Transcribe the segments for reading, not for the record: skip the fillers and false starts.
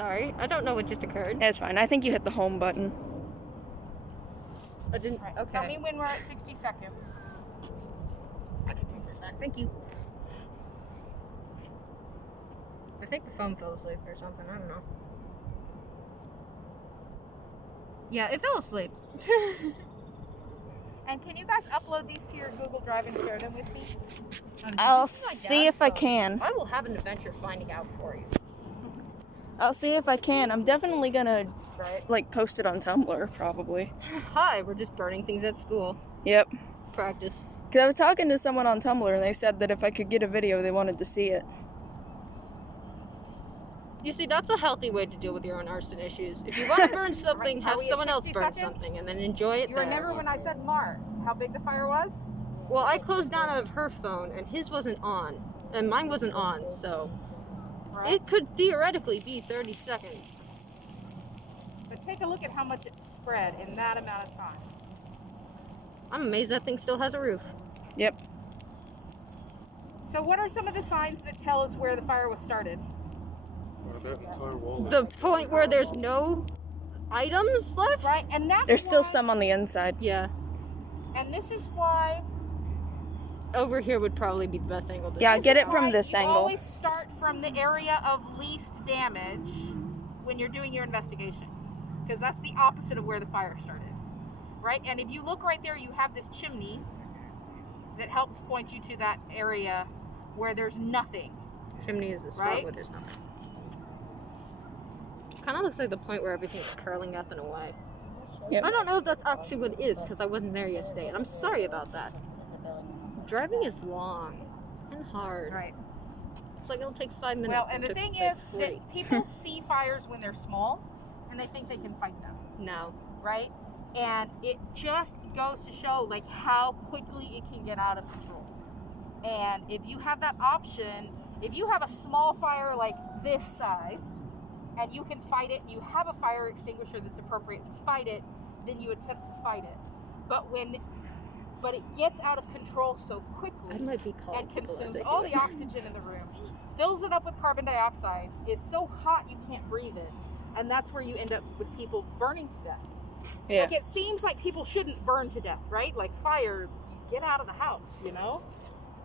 sorry. I don't know what just occurred. It's fine. I think you hit the home button. I didn't. Right. Okay. Tell me when we're at 60 seconds. I can take this back. Thank you. I think the phone fell asleep or something. I don't know. Yeah, it fell asleep. And can you guys upload these to your Google Drive and share them with me? I'll This is my see dad's if I phone. can. I will have an adventure finding out for you. I'll see if I can. I'm definitely gonna, Right. like, post it on Tumblr, probably. Hi, we're just burning things at school. Yep. Practice. Because I was talking to someone on Tumblr, and they said that if I could get a video, they wanted to see it. You see, that's a healthy way to deal with your own arson issues. If you want to burn something, Are have we at someone else 60 burn seconds? something and then enjoy it You there. remember when I said Mar, how big the fire was? Well, I closed down out of her phone, and his wasn't on. And mine wasn't on, so... Right. It could theoretically be 30 seconds. But take a look at how much it spread in that amount of time. I'm amazed that thing still has a roof. Yep. So what are some of the signs that tell us where the fire was started? The point where there's no items left? Right, and that's There's still why- some on the inside. Yeah. And this is why. Over here would probably be the best angle to Yeah, do get is it from why this you angle. always start from the area of least damage when you're doing your investigation, because that's the opposite of where the fire started, right? And if you look right there, you have this chimney that helps point you to that area where there's nothing. Chimney is the spot Right? where there's nothing. Kind of looks like the point where everything's curling up in a way. Yep. I don't know if that's actually what it is because I wasn't there yesterday, and I'm sorry about that. Driving is long and hard. Right. It's like it'll take 5 minutes. Well, and the took, thing like, is 40. that people see fires when they're small, and they think they can fight them, No. right? And it just goes to show like how quickly it can get out of control. And if you have that option, if you have a small fire like this size, and you can fight it, you have a fire extinguisher that's appropriate to fight it, then you attempt to fight it. But it gets out of control so quickly I might be called and consumes all the oxygen in the room, fills it up with carbon dioxide, is so hot you can't breathe it, and that's where you end up with people burning to death. Yeah. Like, it seems like people shouldn't burn to death, right? Like fire, you get out of the house, you know?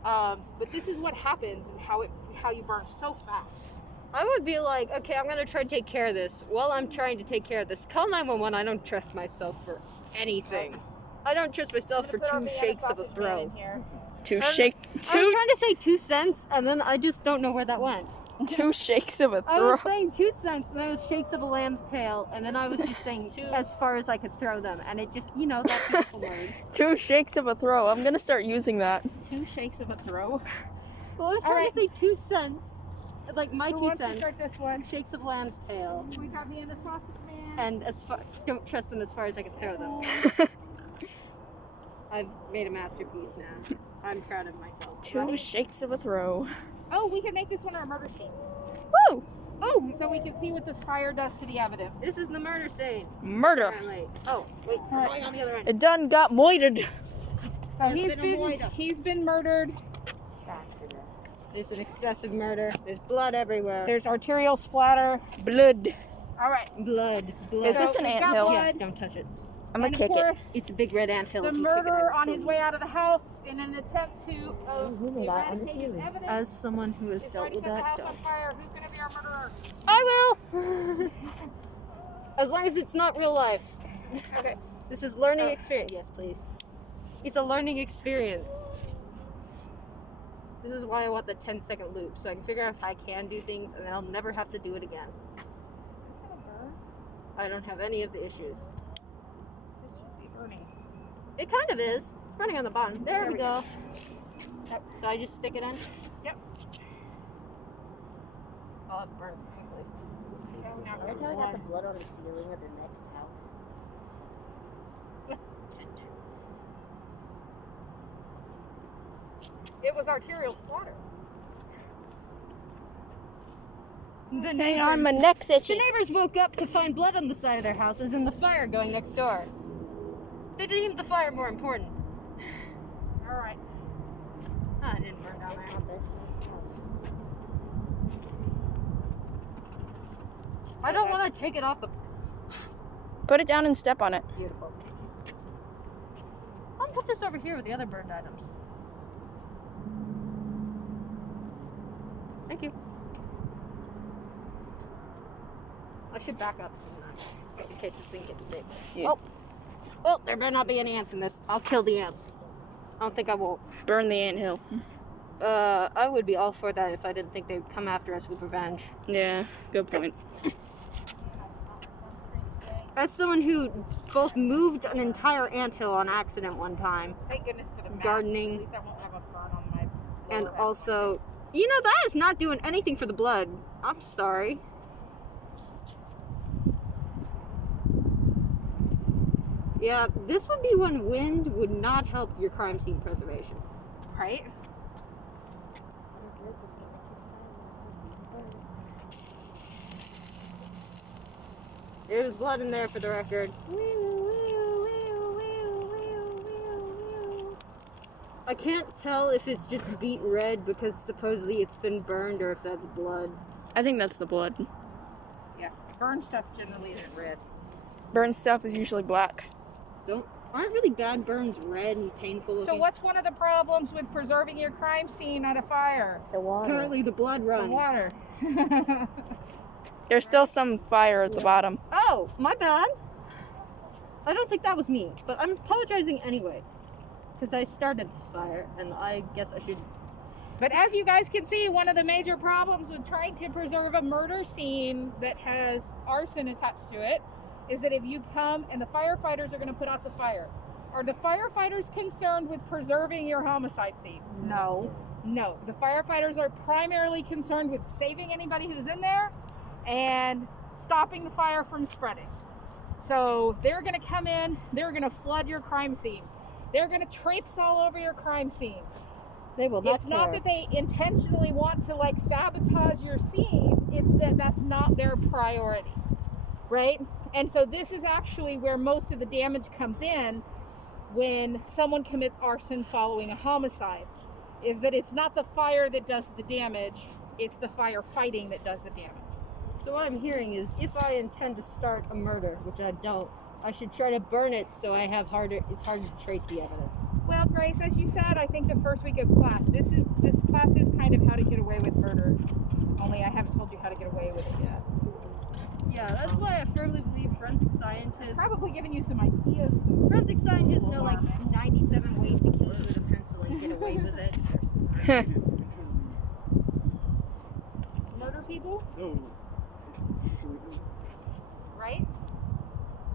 But this is what happens and how you burn so fast. I would be like, okay, I'm gonna try to take care of this. While I'm trying to take care of this, call 911. I don't trust myself for anything. I don't trust myself for Put our two Vienna shakes of a sausage man throw. in here. Two I was trying to say 2 cents, and then I just don't know where that went. two shakes of a I throw. was saying 2 cents, and then it was shakes of a lamb's tail, and then I was just saying as far as I could throw them, and it just, you know, that beautiful word. Two shakes of a throw. I'm gonna start using that. 2 shakes of a throw. Well, I was All trying right. to say 2 cents, like my Who 2 wants to cents. start this one? Shakes of lamb's tail, We got Vienna sausage man. and as far don't trust them as far as I can throw them. I've made a masterpiece now. I'm proud of myself. Two shakes of a throw. Oh, we can make this one our murder scene. Woo! Oh, so we can see what this fire does to the evidence. This is the murder scene. Murder. Apparently. Oh, wait, we're Alright. going on the other end. It done got moited. So There's he's been murdered. There's an excessive murder. There's blood everywhere. There's arterial splatter. Blood. All right. Blood. Blood. Is this So an we've got anthill? blood. Yes, don't touch it. I'm gonna And kick of it. course, It's a big red anthill. the if you kick it murderer out. on his way out of the house in an attempt to eradicate his evidence. As someone who has He's dealt already with set the that, house on don't. fire. Who's gonna be our murderer? I will! As long as it's not real life. Okay. This is learning experience. Yes, please. It's a learning experience. This is why I want the 10-second loop, so I can figure out if I can do things, and then I'll never have to do it again. Is that a burn? I don't have any of the issues. This should be burning. It kind of is. It's burning on the bottom. There we we go. Yep. So I just stick it in? Yep. Oh, it burned quickly. Okay, we I like how I got the blood on the ceiling of the next house. It was arterial splatter. The Hang on, my neck's The itchy. neighbors woke up to find blood on the side of their houses and the fire going next door. They deemed the fire more important. All right. Ah, it didn't burn down there. My best friend's house. I don't want to take it off the. Put it down and step on it. Beautiful. I'll put this over here with the other burned items. Thank you. I should back up just in case this thing gets big. Yeah. Oh, well, there better not be any ants in this. I'll kill the ants. I don't think I will. Burn the anthill. I would be all for that if I didn't think they'd come after us with revenge. Yeah, good point. As someone who both moved an entire anthill on accident one time, Thank goodness for the mask. Gardening. At least I won't have a burn on my and lower also, you know, that is not doing anything for the blood. I'm sorry. Yeah, this would be when wind would not help your crime scene preservation. end, right? There's blood in there for the record. I can't tell if it's just beet red because supposedly it's been burned or if that's blood. I think that's the blood. Yeah. Burn stuff generally isn't red. Burnt stuff is usually black. Aren't really bad burns red and painful looking? So what's one of the problems with preserving your crime scene at a fire? The water. Apparently the blood runs. The water. There's still some fire at the bottom. Oh, my bad. I don't think that was me, but I'm apologizing anyway. Because I started this fire, and I guess I should... But as you guys can see, one of the major problems with trying to preserve a murder scene that has arson attached to it is that if you come and the firefighters are going to put out the fire, are the firefighters concerned with preserving your homicide scene? No. No. The firefighters are primarily concerned with saving anybody who's in there and stopping the fire from spreading. So they're going to come in, they're going to flood your crime scene. They're going to traipse all over your crime scene. They will not It's not that they intentionally want to like sabotage your scene, it's that that's not their priority, right? And so this is actually where most of the damage comes in when someone commits arson following a homicide, is that it's not the fire that does the damage, it's the firefighting that does the damage. So what I'm hearing is if I intend to start a murder, which I don't, I should try to burn it so it's harder to trace the evidence. Well, Grace, as you said, I think the first week of class, this class is kind of how to get away with murder. Only I haven't told you how to get away with it yet. Yeah, that's why I firmly believe forensic scientists... Probably giving you some ideas. Forensic scientists know like 97 ways to kill you with a pencil and get away with it. Murder people, right?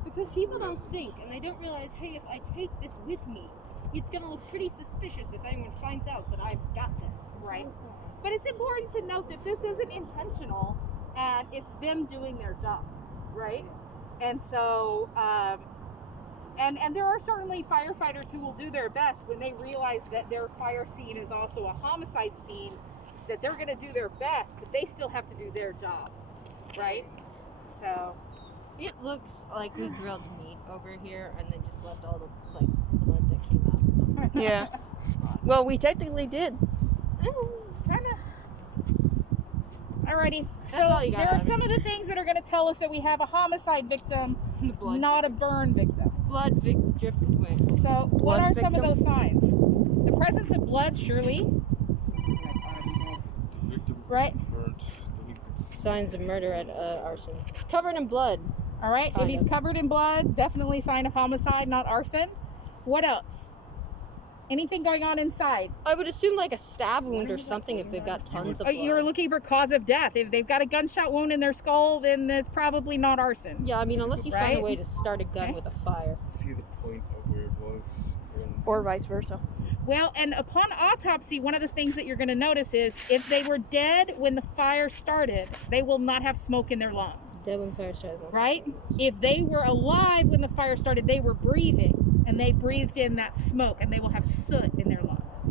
Because people don't think, and they don't realize, hey, if I take this with me, it's going to look pretty suspicious if anyone finds out that I've got this. Right. But it's important to note that this isn't intentional, and it's them doing their job, right? And so, and there are certainly firefighters who will do their best when they realize that their fire scene is also a homicide scene, that they're going to do their best, but they still have to do their job, right? So... It looks like we grilled meat over here and then just left all the blood that came out. Yeah. Well, we technically did. Kind of. Alrighty. That's So all you got there out are of some of the things that are going to tell us that we have a homicide victim, The blood not a burn victim. blood drip. Wait. So what Blood are some of victim? those signs? The presence of blood, surely, right? Signs of murder at arson. Covered in blood. All right. If Kind he's of. covered in blood, definitely sign of homicide, not arson. What else? Anything going on inside? I would assume like a stab wound or something if they've got tons of blood. You're looking for cause of death. If they've got a gunshot wound in their skull, then it's probably not arson. Yeah, I mean, unless you find a Right? way to start a gun Okay. with a fire. See the point of where it was. Or vice versa. Well, and upon autopsy, one of the things that you're going to notice is if they were dead when the fire started, they will not have smoke in their lungs, Dead when fire started. right? If they were alive when the fire started, they were breathing, and they breathed in that smoke, and they will have soot in their lungs,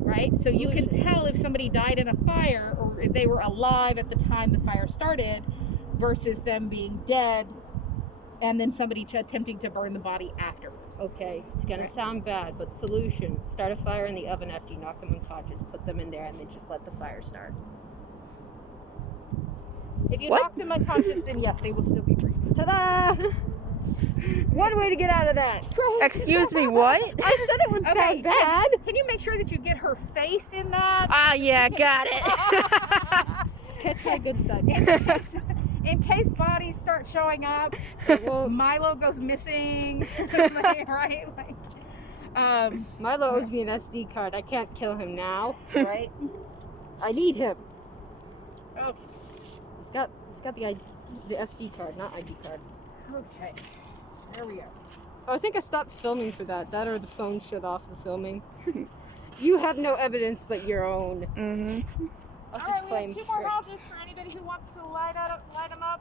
right? So you can Solution. tell if somebody died in a fire or if they were alive at the time the fire started versus them being dead and then somebody attempting to burn the body afterwards. Okay, it's gonna sound bad, but solution: start a fire in the oven after you knock them unconscious, put them in there, and then just let the fire start. If you What? knock them unconscious, then yes, they will still be breathing. Ta-da! One way to get out of that. Excuse me, what? I said it would Okay, sound bad. Can you make sure that you get her face in that? Ah, yeah, got it. Catch my good side. In case bodies start showing up, Well, Milo goes missing, like, right? Like, Milo owes me an SD card. I can't kill him now. right? I need him. Okay. He's got the SD card, not ID card. Okay. There we go. Oh, I think I stopped filming for that. That or the phone shut off the filming. You have no evidence but your own. Mm-hmm. I'll All just right, claim we have 2 more script. houses for anybody who wants to light them up.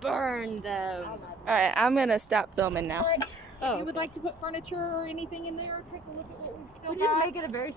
Burn them. All right, I'm gonna stop filming now. All right. Oh, If you would okay. like to put furniture or anything in there, take a look at what we've still We'll got. just make it a very